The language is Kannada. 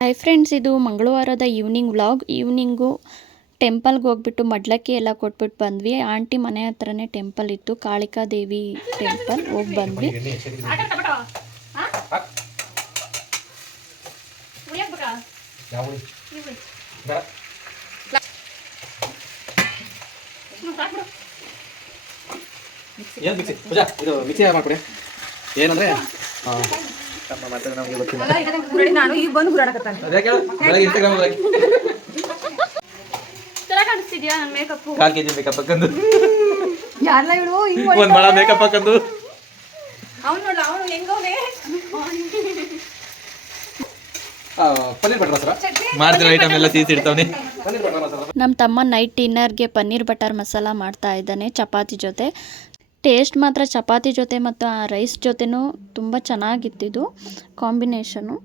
ಹಾಯ್ ಫ್ರೆಂಡ್ಸ್, ಇದು ಮಂಗಳವಾರದ ಈವ್ನಿಂಗ್ ವ್ಲಾಗ್. ಈವ್ನಿಂಗು ಟೆಂಪಲ್ಗೆ ಹೋಗ್ಬಿಟ್ಟು ಮಡ್ಲಕ್ಕಿ ಎಲ್ಲ ಕೊಟ್ಬಿಟ್ಟು ಬಂದ್ವಿ. ಆಂಟಿ ಮನೆ ಹತ್ರನೇ ಟೆಂಪಲ್ ಇತ್ತು, ಕಾಳಿಕಾ ದೇವಿ ಟೆಂಪಲ್. ಹೋಗಿ ಬಂದ್ವಿ. ಏನಂದ್ರೆ ನಾನು ಈಗ ಬಂದು ಕಾಣಿಸ್ತಿದ್ಯಾ ನನ್ನ ಮೇಕಪ್ 4 kg ಮೇಕಪ್ ಹಾಕೊಂಡು ಯಾರಲ್ಲ ಇವಳು ಒಂದು ಬಳ ಮೇಕಪ್ ಹಾಕೊಂಡು ಅವನು ನೋಡ ಅವನು ಹೆಂಗವನೇ ಪನ್ನೀರ್ ಬಟರ್ ಮಸಾಲ ಮಾಡ್ತಿರೋ ಐಟಮ್ ಎಲ್ಲ ತೀಸಿಡ್ತಾವನೆ. ನಮ್ಮ ತಮ್ಮ ನೈಟ್ ಡಿನ್ನರ್ಗೆ ಪನ್ನೀರ್ ಬಟರ್ ಮಸಾಲ ಮಾಡ್ತಾ ಇದ್ದಾನೆ ಚಪಾತಿ ಜೊತೆ. ಟೇಸ್ಟ್ ಮಾತ್ರ ಚಪಾತಿ ಜೊತೆ ಮತ್ತು ಆ ರೈಸ್ ಜೊತೆನೂ ತುಂಬ ಚೆನ್ನಾಗಿತ್ತಿದ್ದು ಕಾಂಬಿನೇಷನು.